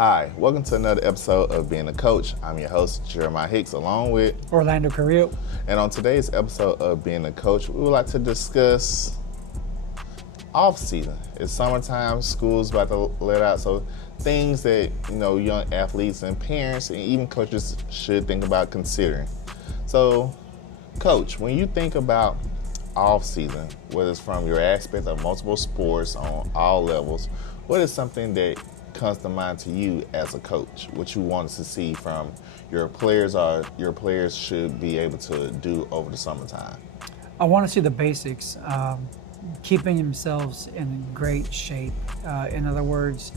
Hi, welcome to another episode of Being a Coach. I'm your host, Jeremiah Hicks, along with Orlando Carrillo. And on today's episode of Being a Coach, we would like to discuss off-season. It's summertime, school's about to let out, so things that, young athletes and parents and even coaches should think about considering. So, Coach, when you think about off-season, whether it's from your aspect of multiple sports on all levels, what is something that comes to mind to you as a coach? What you want to see from your players or your players should be able to do over the summertime? I want to see the basics, keeping themselves in great shape. In other words,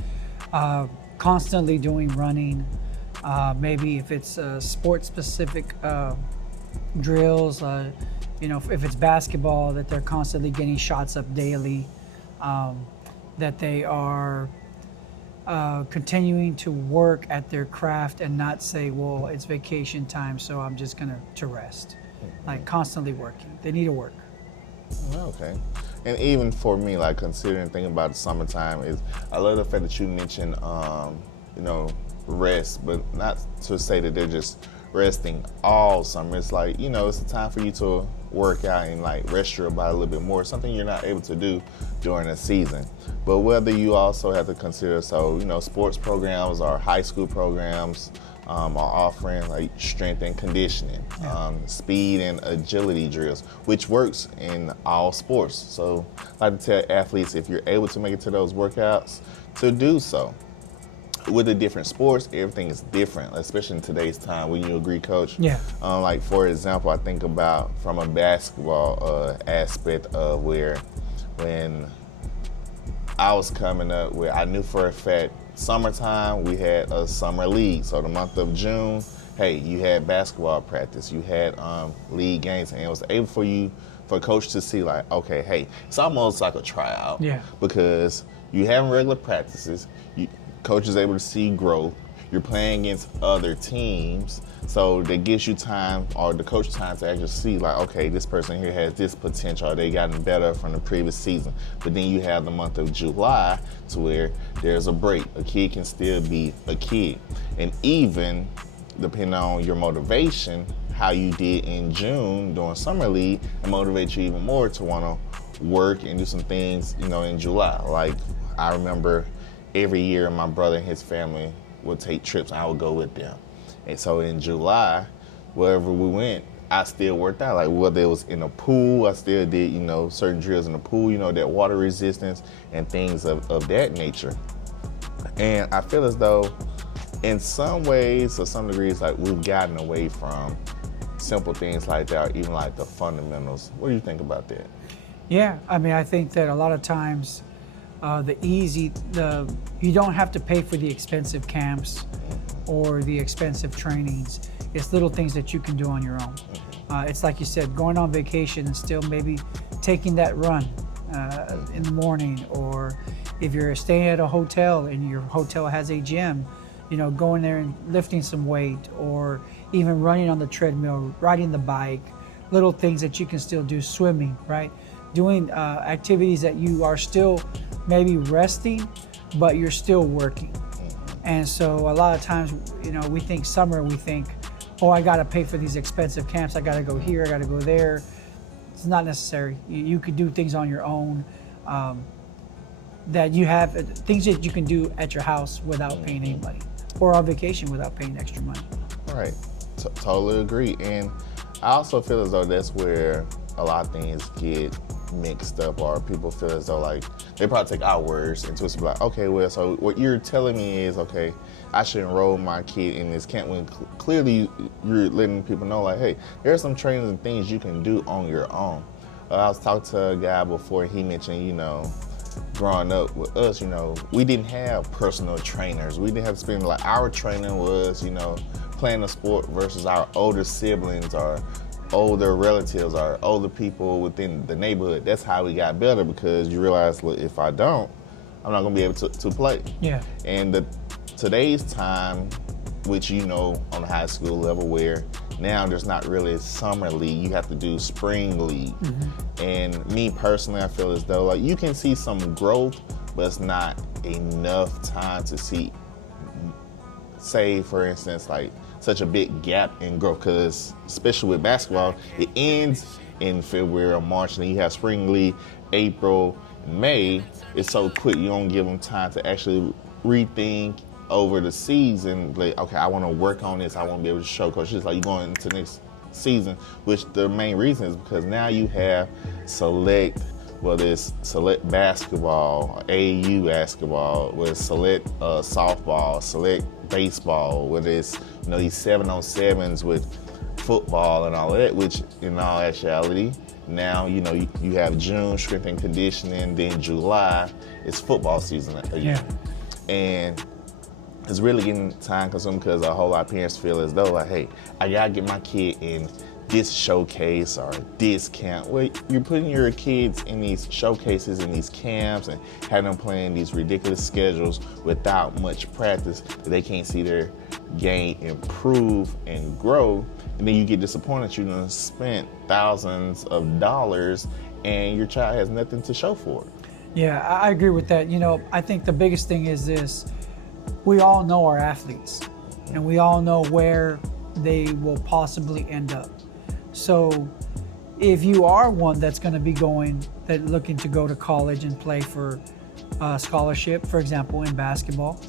constantly doing running. Maybe if it's sport-specific drills, if it's basketball, that they're constantly getting shots up daily, that they are continuing to work at their craft and not say, well, it's vacation time, so I'm just going to rest. Like constantly working. They need to work. Okay. And even for me, like considering thinking about the summertime, is I love the fact that you mentioned, rest, but not to say that they're just resting all summer. It's like, it's a time for you to work out and like rest your body a little bit more, something you're not able to do during the season. But whether you also have to consider, sports programs or high school programs are offering like strength and conditioning, speed and agility drills, which works in all sports. So I like to tell athletes, if you're able to make it to those workouts, to do so. With the different sports, everything is different, especially in today's time. Wouldn't you agree, Coach? Yeah. Like, for example, I think about from a basketball aspect of where when I was coming up, where I knew for a fact, summertime, we had a summer league. So the month of June, hey, you had basketball practice, you had league games, and it was able for a coach to see like, okay, hey, it's almost like a tryout. Yeah. Because you having regular practices, coach is able to see growth. You're playing against other teams, so that gives you time, or the coach time to actually see like, okay, this person here has this potential, or they gotten better from the previous season. But then you have the month of July to where there's a break. A kid can still be a kid. And even depending on your motivation, how you did in June during summer league, it motivates you even more to want to work and do some things, in July. Like I remember every year my brother and his family would take trips, and I would go with them. And so in July, wherever we went, I still worked out. Like whether it was in a pool, I still did, certain drills in the pool, that water resistance and things of that nature. And I feel as though in some ways or some degrees, like we've gotten away from simple things like that, or even like the fundamentals. What do you think about that? Yeah, I think that a lot of times you don't have to pay for the expensive camps or the expensive trainings. It's little things that you can do on your own. It's like you said, going on vacation and still maybe taking that run in the morning, or if you're staying at a hotel and your hotel has a gym, going there and lifting some weight, or even running on the treadmill, riding the bike, little things that you can still do, swimming, right? Doing activities that you are still maybe resting, but you're still working. And so a lot of times, we think summer, we think, oh, I got to pay for these expensive camps. I got to go here, I got to go there. It's not necessary. You could do things on your own, that you have things that you can do at your house without paying any money, or on vacation without paying extra money. Right. Totally agree. And I also feel as though that's where a lot of things get mixed up, or people feel as though like they probably take our words and twist it like, okay, well, so what you're telling me is, okay, I should enroll my kid in this camp, when clearly you're letting people know like, hey, there's some trainings and things you can do on your own. I was talking to a guy before, he mentioned, growing up with us, we didn't have personal trainers. We didn't have to spend, like, our training was, playing a sport versus our older siblings or older relatives or older people within the neighborhood. That's how we got better, because you realize, look, if I don't, I'm not gonna be able to play. Yeah. And today's time, which on the high school level, where now there's not really a summer league, you have to do spring league. And me personally, I feel as though like you can see some growth, but it's not enough time to see say, for instance, like such a big gap in growth, because especially with basketball, it ends in February or March, and then you have spring league, April, and May. It's so quick, you don't give them time to actually rethink over the season. Like, okay, I want to work on this. I want to be able to show coaches. Like, you're going into next season, which the main reason is because now you have select, whether it's select basketball, AAU basketball, whether it's select softball, select baseball, whether it's these 7-on-7s with football and all of that, which in all actuality, now you have June strength and conditioning, then July it's football season again. Yeah. And it's really getting time consuming because a whole lot of parents feel as though like, hey, I gotta get my kid in this showcase or this camp. Well, you're putting your kids in these showcases and these camps and having them playing these ridiculous schedules without much practice that they can't see their game improve and grow. And then you get disappointed you done spent thousands of dollars and your child has nothing to show for it. Yeah, I agree with that. I think the biggest thing is this. We all know our athletes and we all know where they will possibly end up. So if you are one that's going to be looking to go to college and play for a scholarship, for example, in basketball,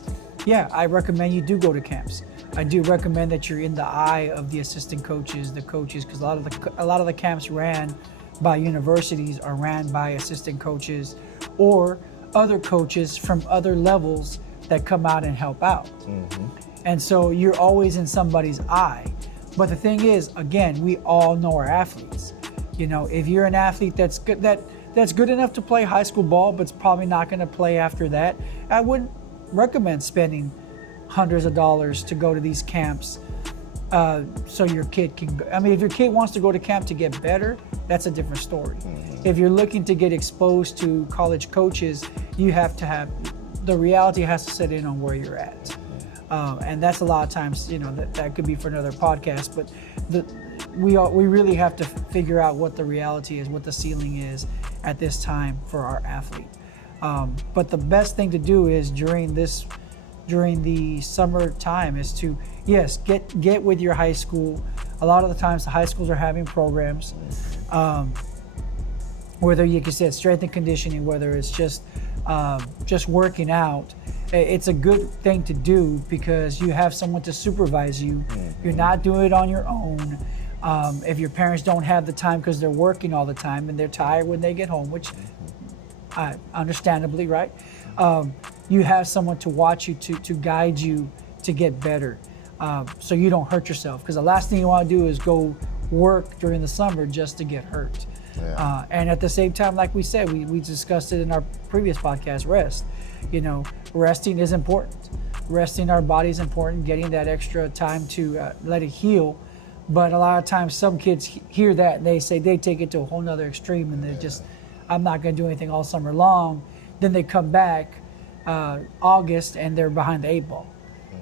yeah, I recommend you do go to camps. I do recommend that you're in the eye of the assistant coaches, the coaches, because a lot of the camps ran by universities are ran by assistant coaches or other coaches from other levels that come out and help out. Mm-hmm. And so you're always in somebody's eye. But the thing is, again, we all know our athletes. If you're an athlete that's good enough to play high school ball, but's probably not going to play after that, I wouldn't recommend spending hundreds of dollars to go to these camps so your kid can go. I mean, if your kid wants to go to camp to get better, that's a different story. Mm-hmm. If you're looking to get exposed to college coaches, you have to have, the reality has to set in on where you're at. And that's a lot of times, that could be for another podcast, but we really have to figure out what the reality is, what the ceiling is at this time for our athlete. But the best thing to do is during the summer time is to, yes, get with your high school. A lot of the times the high schools are having programs, whether you can say strength and conditioning, whether it's just working out. It's a good thing to do because you have someone to supervise you. Mm-hmm. You're not doing it on your own. If your parents don't have the time because they're working all the time and they're tired when they get home, which understandably, right? You have someone to watch you, to guide you to get better, so you don't hurt yourself. Because the last thing you want to do is go work during the summer just to get hurt. Yeah. And at the same time, like we said, we discussed it in our previous podcast, rest. Resting is important. Resting our body is important, getting that extra time to let it heal. But a lot of times some kids hear that and they take it to a whole nother extreme and they just, I'm not going to do anything all summer long. Then they come back August and they're behind the 8 ball.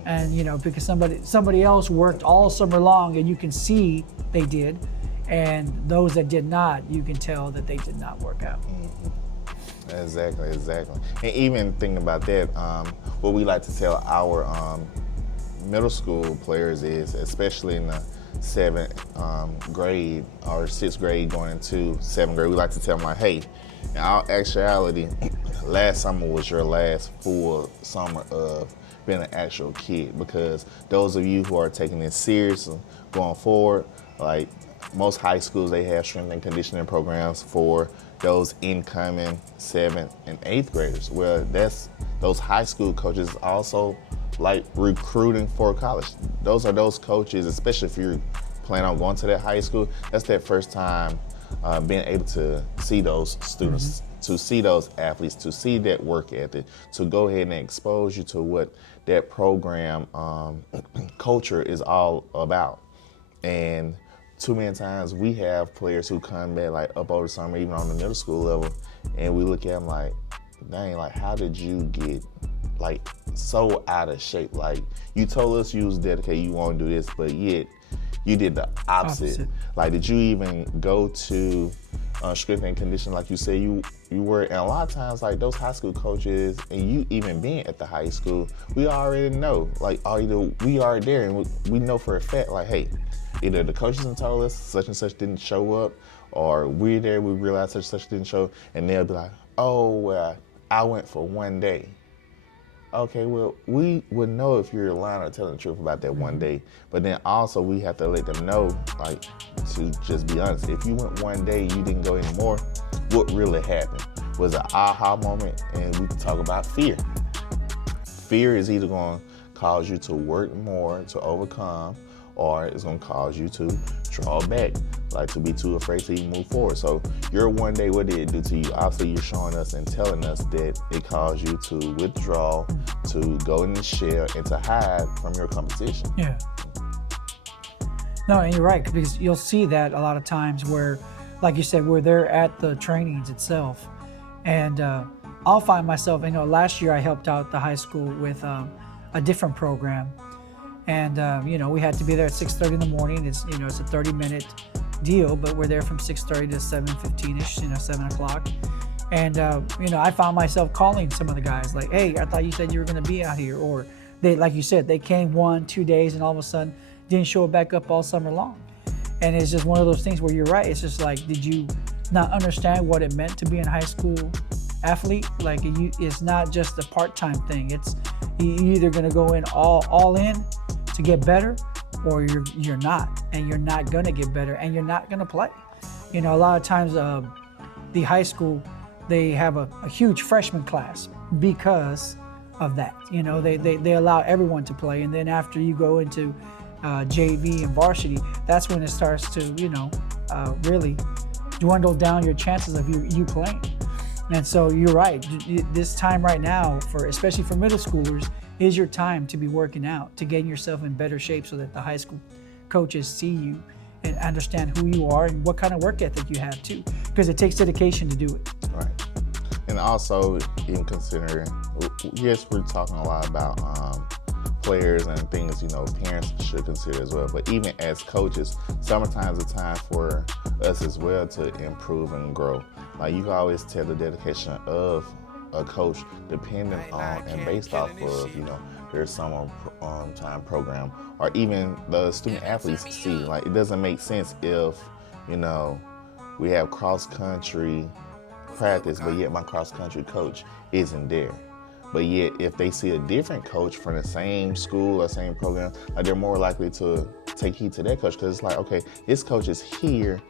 And, because somebody else worked all summer long and you can see they did. And those that did not, you can tell that they did not work out. Mm-hmm. Exactly. And even thinking about that, what we like to tell our middle school players is, especially in the 7th grade or 6th grade going into 7th grade, we like to tell them like, hey, in all actuality, last summer was your last full summer of being an actual kid, because those of you who are taking this seriously going forward, like most high schools, they have strength and conditioning programs for those incoming 7th and 8th graders. Well, those high school coaches also like recruiting for college. Those are those coaches, especially if you're planning on going to that high school, that's that first time being able to see those students, to see those athletes, to see that work ethic, to go ahead and expose you to what that program culture is all about. And too many times we have players who come back like up over the summer, even on the middle school level, and we look at them like, dang, like how did you get like so out of shape? Like you told us you was dedicated, you want to do this, but yet you did the opposite. Like did you even go to strength and conditioning like you said you and a lot of times, like those high school coaches, and you even being at the high school, we already know, like, either we are there and we know for a fact, like, hey, either the coaches have told us such and such didn't show up, or we're there, we realize such and such didn't show up, and they'll be like, oh, well, I went for one day. Okay, well, we would know if you're lying or telling the truth about that one day, but then also we have to let them know, like, to just be honest, if you went one day, you didn't go anymore, what really happened? Was an aha moment? And we can talk about fear. Fear is either going to cause you to work more to overcome, or it's going to cause you to draw back, like to be too afraid to even move forward. So your one day, what did it do to you? Obviously, you're showing us and telling us that it caused you to withdraw, to go in the shell, and to hide from your competition. Yeah. No, and you're right, because you'll see that a lot of times where, like you said, where they're at the trainings itself. And I'll find myself, last year I helped out the high school with a different program. And, we had to be there at 6:30 in the morning. It's, it's a 30-minute deal, but we're there from 6:30 to 7:15-ish, 7 o'clock. And, I found myself calling some of the guys like, hey, I thought you said you were going to be out here. Or they, like you said, they came 1-2 days and all of a sudden didn't show back up all summer long. And it's just one of those things where you're right. It's just like, did you not understand what it meant to be a high school athlete? Like, it's not just a part-time thing. It's you're either going to go in all in to get better, or you're not, and you're not going to get better, and you're not going to play. A lot of times the high school, they have a huge freshman class because of that. They allow everyone to play, and then after you go into JV and varsity, that's when it starts to really dwindle down your chances of you playing. And so you're right, this time right now, especially for middle schoolers, is your time to be working out, to get yourself in better shape so that the high school coaches see you and understand who you are and what kind of work ethic you have too, because it takes dedication to do it. Right. And also, in considering, yes, we're talking a lot about players and things, parents should consider as well. But even as coaches, summertime's a time for us as well to improve and grow. Like, you can always tell the dedication of a coach dependent on and based off of, their summer time program, or even the student athletes see. Like, it doesn't make sense if, we have cross country practice, but yet my cross country coach isn't there. But yet, if they see a different coach from the same school or same program, like, they're more likely to take heed to that coach, because it's like, okay, this coach is here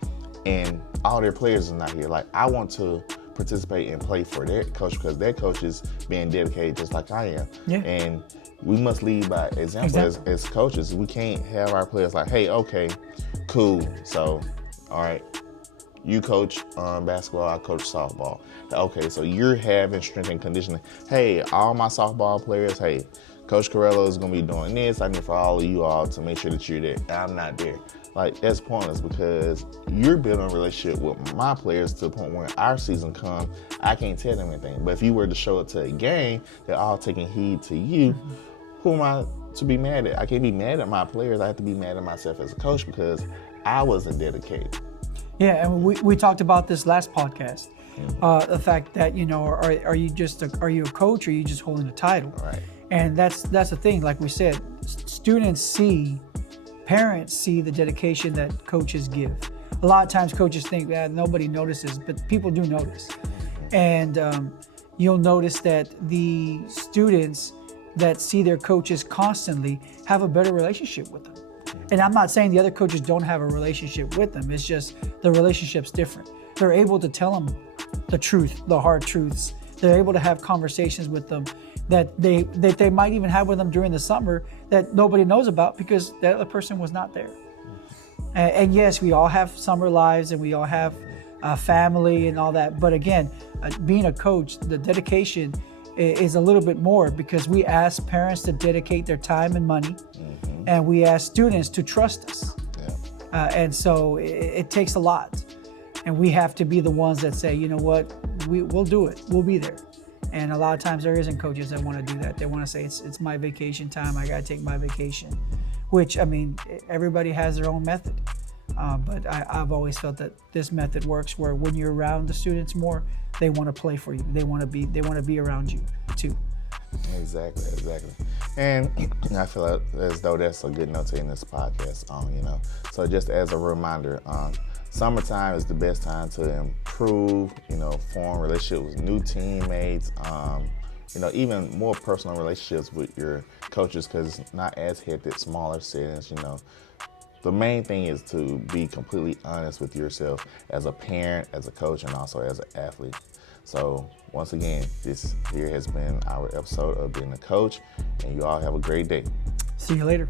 and all their players are not here. Like, I want to participate and play for that coach because that coach is being dedicated just like I am. Yeah. And we must lead by example as coaches. We can't have our players like, hey, okay, cool. So, all right, you coach basketball, I coach softball. Okay, so you're having strength and conditioning. Hey, all my softball players, hey, Coach Corello is going to be doing this. I need for all of you all to make sure that you're there. And I'm not there. Like, that's pointless, because you're building a relationship with my players to the point where our season comes, I can't tell them anything. But if you were to show up to a game, they're all taking heed to you, who am I to be mad at? I can't be mad at my players. I have to be mad at myself as a coach because I wasn't dedicated. Yeah, and we talked about this last podcast. The fact that, are you a coach, or are you just holding a title? Right. And that's the thing. Like we said, parents see the dedication that coaches give. A lot of times coaches think that nobody notices, but people do notice. And you'll notice that the students that see their coaches constantly have a better relationship with them. And I'm not saying the other coaches don't have a relationship with them. It's just the relationship's different. They're able to tell them the truth, the hard truths. They're able to have conversations with them that they might even have with them during the summer that nobody knows about because the other person was not there. And yes, we all have summer lives and we all have a family and all that. But again, being a coach, the dedication is a little bit more, because we ask parents to dedicate their time and money, and we ask students to trust us. And so it takes a lot. And we have to be the ones that say, you know what, we'll do it. We'll be there. And a lot of times there isn't coaches that want to do that. They want to say, it's my vacation time. I got to take my vacation, which, I mean, everybody has their own method. But I've always felt that this method works, where when you're around the students more, they want to play for you. They want to be around you too. Exactly. And I feel like as though that's a good note to end this podcast on, So just as a reminder, summertime is the best time to improve, form relationships with new teammates, even more personal relationships with your coaches, because it's not as hectic, smaller settings, The main thing is to be completely honest with yourself as a parent, as a coach, and also as an athlete. So once again, this here has been our episode of Being a Coach, and you all have a great day. See you later.